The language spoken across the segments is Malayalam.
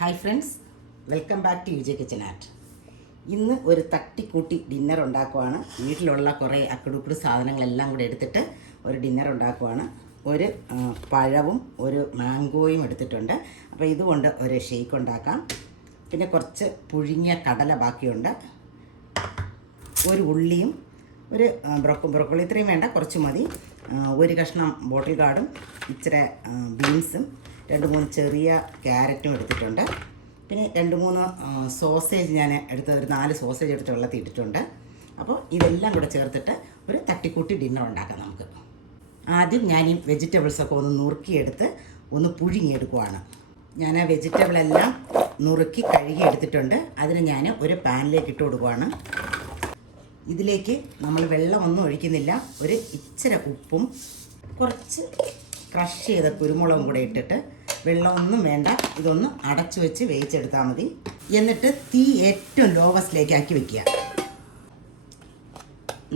Hi friends, welcome back to UJ kitchen art. ഇന്ന് ഒരു തട്ടിക്കൂട്ടി ഡിന്നർ ഉണ്ടാക്കുവാണ്. വീട്ടിലുള്ള കുറേ അക്കടുക്കുടു സാധനങ്ങളെല്ലാം കൂടെ എടുത്തിട്ട് ഒരു ഡിന്നർ ഉണ്ടാക്കുവാണ്. ഒരു പഴവും ഒരു മാംഗോയും എടുത്തിട്ടുണ്ട്. അപ്പോൾ ഇതുകൊണ്ട് ഒരു ഷേക്ക് ഉണ്ടാക്കാം. പിന്നെ കുറച്ച് പുഴുങ്ങിയ കടല ബാക്കിയുണ്ട്. ഒരു ഉള്ളിയും ഒരു ബ്രൊക്കോളി ഇത്രയും വേണ്ട, കുറച്ച് മതി. ഒരു കഷ്ണം ബോട്ടിൽ ഗാർഡും ഇച്ചിരി ബീൻസും 2-3 ചെറിയ ക്യാരറ്റും എടുത്തിട്ടുണ്ട്. പിന്നെ 2-3 സോസേജ് ഞാൻ എടുത്ത് ഒരു 4 സോസേജ് എടുത്ത് വെള്ളത്തിൽ ഇട്ടിട്ടുണ്ട്. അപ്പോൾ ഇതെല്ലാം കൂടെ ചേർത്തിട്ട് ഒരു തട്ടിക്കൂട്ടി ഡിന്നർ ഉണ്ടാക്കാം നമുക്ക്. ആദ്യം ഞാൻ ഈ വെജിറ്റബിൾസൊക്കെ ഒന്ന് നുറുക്കിയെടുത്ത് ഒന്ന് പുഴുങ്ങിയെടുക്കുവാണ്. ഞാൻ ആ വെജിറ്റബിളെല്ലാം നുറുക്കി കഴുകി എടുത്തിട്ടുണ്ട്. അതിന് ഞാൻ ഒരു പാനിലേക്ക് ഇട്ട് കൊടുക്കുവാണ്. ഇതിലേക്ക് നമ്മൾ വെള്ളമൊന്നും ഒഴിക്കുന്നില്ല. ഒരു ഇച്ചിരി ഉപ്പും കുറച്ച് ക്രഷ് ചെയ്ത കുരുമുളകും കൂടെ ഇട്ടിട്ട്, വെള്ളമൊന്നും വേണ്ട, ഇതൊന്ന് അടച്ചു വെച്ച് വേവിച്ചെടുത്താൽ മതി. എന്നിട്ട് തീ ഏറ്റവും ലോവസ്റ്റിലേക്ക് ആക്കി വെക്കുക.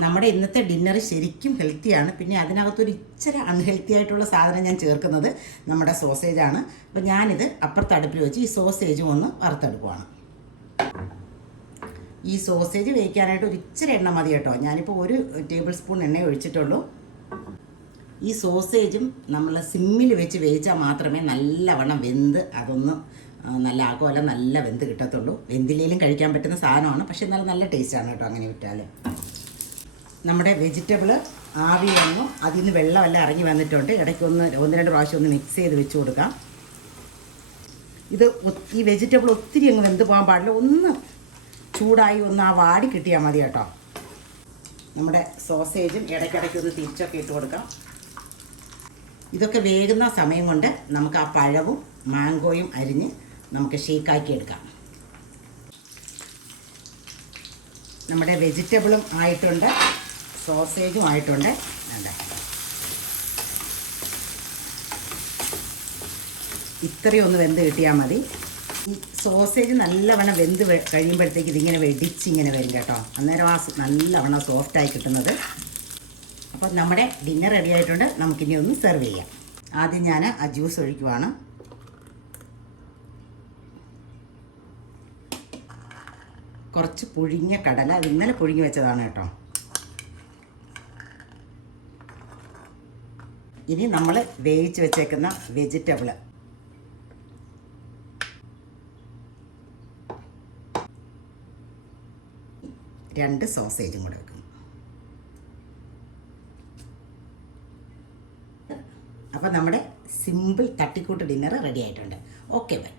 നമ്മുടെ ഇന്നത്തെ ഡിന്നർ ശരിക്കും ഹെൽത്തിയാണ്. പിന്നെ അതിനകത്തൊരു ഇച്ചിരി അൺഹെൽത്തി ആയിട്ടുള്ള സാധനം ഞാൻ ചേർക്കുന്നത് നമ്മുടെ സോസേജാണ്. അപ്പോൾ ഞാനിത് അപ്പുറത്ത് അടുപ്പിൽ വെച്ച് ഈ സോസേജും ഒന്ന് വറുത്തെടുക്കുവാണ്. ഈ സോസേജ് വേവിക്കാനായിട്ട് ഒരു ഇച്ചിരി എണ്ണ മതി കേട്ടോ. ഞാനിപ്പോൾ 1 ടേബിൾ സ്പൂൺ എണ്ണ ഒഴിച്ചിട്ടുള്ളൂ. ഈ സോസേജും നമ്മൾ സിമ്മിൽ വെച്ച് വേവിച്ചാൽ മാത്രമേ നല്ലവണ്ണം വെന്ത് അതൊന്ന് നല്ല ആകോല നല്ല വെന്ത് കിട്ടത്തുള്ളൂ. വെന്തിലേലും കഴിക്കാൻ പറ്റുന്ന സാധനമാണ്, പക്ഷേ എന്നാലും നല്ല ടേസ്റ്റാണ് കേട്ടോ അങ്ങനെ വിട്ടാൽ. നമ്മുടെ വെജിറ്റബിൾ ആവി വന്നു, അതിൽ നിന്ന് വെള്ളമെല്ലാം ഇറങ്ങി വന്നിട്ടുണ്ട്. ഇടയ്ക്ക് 1-2 പ്രാവശ്യം ഒന്ന് മിക്സ് ചെയ്ത് വെച്ച് കൊടുക്കാം. ഈ വെജിറ്റബിൾ ഒത്തിരി അങ്ങ് വെന്ത് പോകാൻ പാടില്ല, ഒന്ന് ചൂടായി ഒന്ന് ആ വാടി കിട്ടിയാൽ മതി കേട്ടോ. നമ്മുടെ സോസേജും ഇടയ്ക്കിടയ്ക്ക് ഒന്ന് തിരിച്ചൊക്കെ ഇട്ട് കൊടുക്കാം. ഇതൊക്കെ വേകുന്ന സമയം കൊണ്ട് നമുക്ക് ആ പഴവും മാംഗോയും അരിഞ്ഞ് നമുക്ക് ഷേക്കാക്കി എടുക്കാം. നമ്മുടെ വെജിറ്റബിളും ആയിട്ടുണ്ട്, സോസേജും ആയിട്ടുണ്ട്. അതെ, ഇത്രയും ഒന്ന് വെന്ത് കിട്ടിയാൽ മതി. ഈ സോസേജ് നല്ലവണ്ണം വെന്ത് കഴിയുമ്പോഴത്തേക്ക് ഇതിങ്ങനെ വെടിച്ചിങ്ങനെ വരും കേട്ടോ. അന്നേരം ആ നല്ലവണ്ണം സോഫ്റ്റായി കിട്ടുന്നത്. അപ്പോൾ നമ്മുടെ ഡിന്നർ റെഡി ആയിട്ടുണ്ട്. നമുക്കിനി ഒന്ന് സെർവ് ചെയ്യാം. ആദ്യം ഞാൻ ആ ജ്യൂസ് ഒഴിക്കുവാണ്. കുറച്ച് പുഴുങ്ങിയ കടല, അത് ഇന്നലെ പുഴുങ്ങി വെച്ചതാണ് കേട്ടോ. ഇനി നമ്മൾ വേവിച്ച് വെച്ചേക്കുന്ന വെജിറ്റബിള്, രണ്ട് സോസേജും കൂടെ വെക്കും. അപ്പോൾ നമ്മുടെ സിമ്പിൾ തട്ടിക്കൂട്ട് ഡിന്നർ റെഡി ആയിട്ടുണ്ട്. Okay, by.